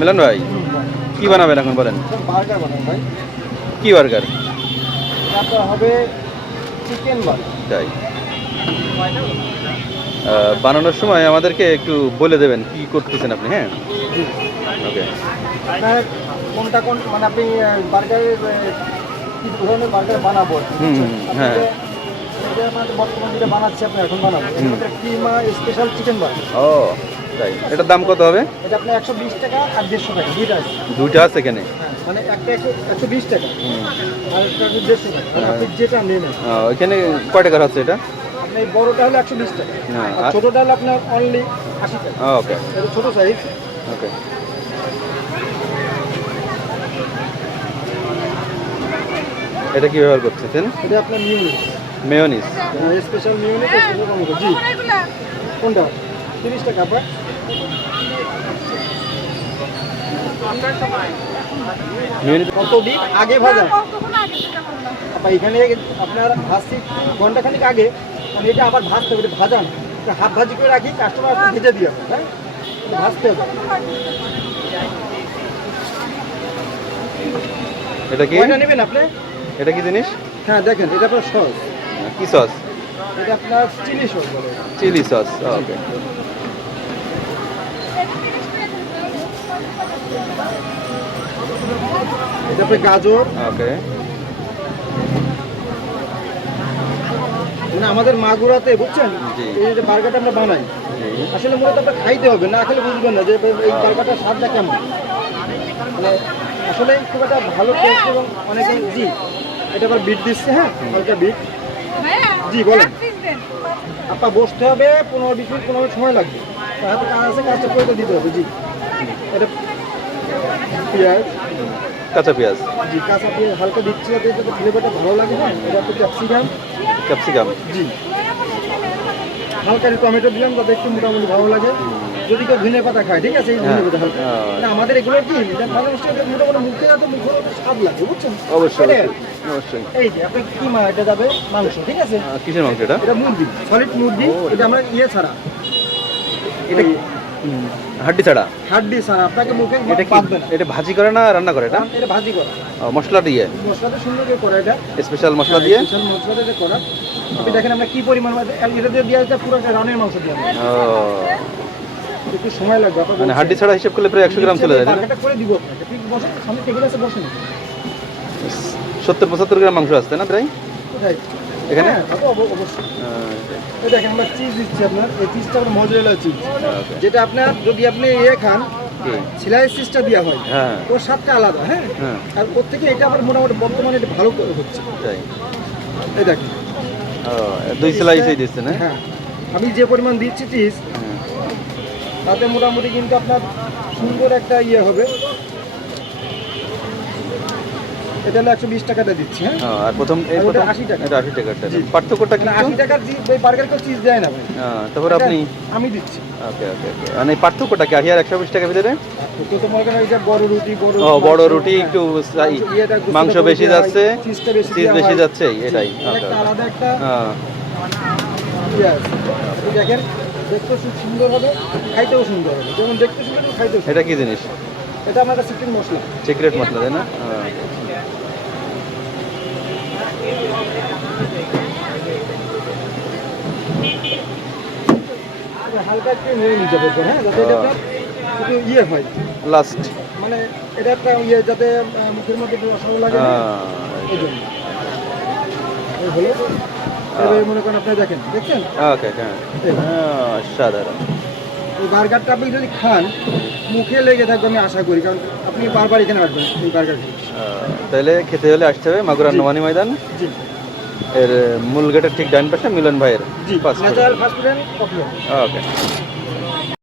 মিলন ভাই কি বানাবেন এখন বলেন? বার্গার বানাবো ভাই। কি বার্গার? আপনার হবে চিকেন বার্গার। তাই বানানোর সময় আমাদেরকে একটু বলে দেবেন কি করতেছেন আপনি। হ্যাঁ, জি। ওকে। আপনার কোনটা কোন মানে আপনি বার্গারের কি ধরনের বার্গার বানাবো আর কি, হুম, বুঝছেন? হ্যাঁ। আপনাকে এটা আমাদের বর্তমান যেটা বানাচ্ছি আপনি এখন বানাবো এটা কিমা স্পেশাল চিকেন বার্গার। ও তাই, এটার দাম কত হবে? এটা আপনার 120 টাকা আর 150 টাকা দুইটা আছে। দুইটা আছে এখানে। হ্যাঁ, মানে একটা 120 টাকা হুম। আর একটা 150 টাকা। মানে আপনি যেটা নেন এখানে কয় টাকার আছে এটা? আপনি এই বড়টা হলো 120 টাকা হ্যাঁ, আর ছোটটা হলো আপনার অনলি 80 টাকা। ওকে এটা ছোট সাইজ। ওকে। এটা কি ব্যবহার করতেছেন? এটা আপনার মিউনিস মেয়োনিজ। স্পেশাল মিউনিস স্পেশাল টমেটো। জি, কোনটা 30 টাকা আপনার। মেয়োনিজ কতদিন আগে ভাজা আপা এখানে আপনার ভাজছি ঘন্টাখানিক আগে, মানে এটা আবার ভাজতে হবে, এটা ভাজা না, এটা হাফ ভাজি করে রাখি কাস্টমার ভেজে দিয়ে হবে। হ্যাঁ, এটা ভাজতে হবে। এটা কি? কয়টা নেবেন আপনি? এটা কি জিনিস? হ্যাঁ দেখেন, এটা আপনার সস, কি সস? এটা আপনার চিলি সস বলে। Chili sauce. ওকে। এটা আপনার গাজর। ওকে। মানে আমাদের মাগুরাতে বুঝছেন জি। এই যে বার্গারটা আমরা বানাই আসলে মূলত আপনার খাইতে হবে, না খেলে বুঝবেন না যে এই বার্গারটার স্বাদটা কেমন। মানে আসলে খুব একটা ভালো টেস্ট এবং অনেকে। জি, এটা আবার বিট দিচ্ছে। হ্যাঁ, হালকা বিট। জি বলেন। আপনার বসতে হবে 15-20 মিনিট, 15 মিনিট সময় লাগবে। তার হাতে কাজ আছে, কাজটা করে দিতে হবে। জি, এটা পেঁয়াজ। কাঁচা পেঁয়াজ। জি, কাঁচা পেঁয়াজ হালকা দিচ্ছি যাতে যাতে ফ্লেভারটা ভালো লাগে। হ্যাঁ, এটা একটু ক্যাপসিকাম। ক্যাপসিকাম। জি, হালকা একটু টমেটো দিলাম যাতে একটু মোটামুটি ভালো লাগে। যদি কেউ ধনে পাতা খায়, ঠিক আছে, এই ধনে পাতা হালকা। না আমাদের এগুলো কি এটা ভালো মিষ্টি মোটামুটি মুখে যাতে মুখে স্বাদ লাগে, বুঝছেন? অবশ্যই এটাই আর কি। অবশ্যই। এই যে আপনি কি মা এটা যাবে মাংস, ঠিক আছে। কিসের মাংস এটা? এটা মুরগি, সলিড মুরগি। এটা আমরা ইয়ে ছাড়া, এটা হাড্ডি ছাড়া। হাড্ডি ছাড়া, আপনাকে মুখে এটা কি? বাঁধবে না। এটা ভাজি করে না রান্না করে এটা? এটা ভাজি করা, মশলা দিয়ে, মশলাতে সুন্দর করে করা। এটা স্পেশাল মশলা দিয়ে। স্পেশাল মশলাতে এটা করা। আপনি দেখেন আমরা কি পরিমাণ এটা দিয়ে দেওয়া হচ্ছে, পুরো একটা রানের মাংস দিয়ে আমরা। ও, একটু সময় লাগবে আপনার। মানে হাড্ডি ছাড়া হিসেব করলে প্রায় 100 গ্রাম চলে যায়, তাই না? বার্গারটা করে দিব আপনাকে। আপনি বসেন, সামনে টেবিল আছে, বসেন। 70-75 গ্রাম মাংস আসছে না প্রায় রাইট, এখানে? হ্যাঁ অবশ্যই। এই দেখেন আমরা চিজ দিচ্ছি আপনার। এই চিজটা আপনার মজরেলা চিজ, যেটা আপনার যদি আপনি খান সিলাই চিজটা দেওয়া হয়, হ্যাঁ ওর স্বাদটা আলাদা। হ্যাঁ, হ্যাঁ আর ওর থেকে এটা আমার মোটামুটি বর্তমানে এটা ভালো হচ্ছে। তাই। এই দেখেন, দুই স্লাইসই দিচ্ছে না? হ্যাঁ, আমি যে পরিমাণ দিচ্ছি চিজ তাতে মোটামুটি কিন্তু আপনার সুন্দর একটা ইয়ে হবে। এটা হলো 120 টাকাটা দিচ্ছি। হ্যাঁ, আর প্রথম আর ওটা 80 টাকা। এটা 80 টাকাটা। জি। পার্থক্যটা কি? মানে 80 টাকার ওই বার্গার কেউ চিজ দেয় না ভাই। তারপর আপনি আমি দিচ্ছি। ওকে ওকে ওকে, মানে এই পার্থক্যটা কি 80 আর 120 টাকার ভিতরে? তো তোমার এখানে এই যে বড় রুটি, বড় রুটি একটু মাংস বেশি যাচ্ছে, চিজটা বেশি চিজ বেশি যাচ্ছে, এটাই। একটা আলাদা একটা হ্যাঁ ইয়ে আছে। আপনি দেখেন, দেখতে খুব সুন্দর হবে, খাইতেও সুন্দর হবে। যেমন দেখতে সুন্দর হবে, খাইতেও সুন্দর। এটা কি জিনিস? এটা আমাদের চিকেন মশলা। সিক্রেট মশলা, তাই না? হালকা একটু নিয়ে নিতে পারবেন। হ্যাঁ, যাতে এটা আপনার একটু ইয়ে হয়, লাস্ট। মানে এটা একটা ইয়ে যাতে মুখের মধ্যে একটু রসালো লাগে। এই জন্য এই হলো। এবারে মনে করেন আপনি দেখেন, দেখছেন ওকে হ্যাঁ, সাধারণ। এই বার্গারটা আপনি যদি খান মুখে লেগে থাকবে, আমি আশা করি, কারণ আপনি বারবার এখানে আসবেন এই বার্গার খেয়ে। তাহলে খেতে হলে আসতে হবে মাগুরা নোমানি ময়দান। জি, এর মূল গেটের ঠিক ডান পাশে মিলন ভাইয়ের জি, fast food. Natural fast food and coffee. Okay.